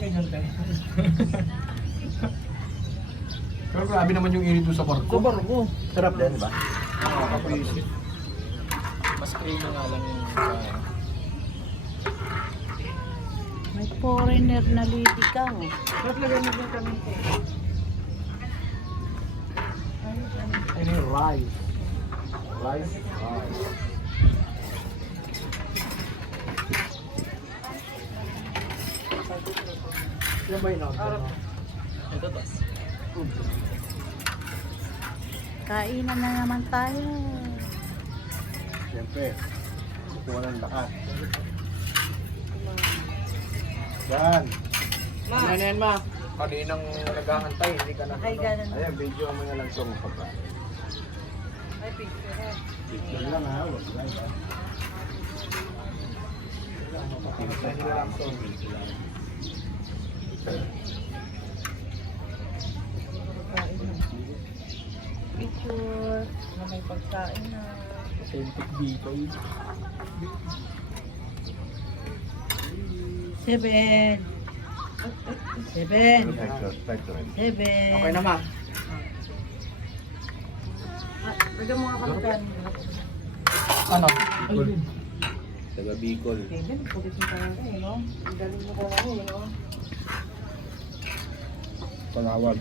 ganyan tayo. Pero grabe naman yung init doon sa barko. Sa barko. Sarap din, di ba? Nakaka-appreciate. Mas creamy nga lang yung May foreigner na lady ka. Oh. Sarap lagyan mo din kami. Ano yung rice? Rice? Rice. Yan ba yun? ito to. Kainan na naman tayo. Siyempre, kukuha ng lakas. Yan. Ano yan, ma? Kaninang naghahantay, hindi ka na. Ay, ganun. Ayan, video mo na lang itong pagka. Ay, picture ha. Picture lang ha, wag lang ha. Hintay nila lang to. Picture na may pagkain na. Authentic Bicol. 7. 7. 7. Okay na, ma? Bigyan mo nga kami kan. Ano? Taga Bicol. Kevin, kulit mo talaga eh, no? Ang galing mo talaga eh, no? Palawag.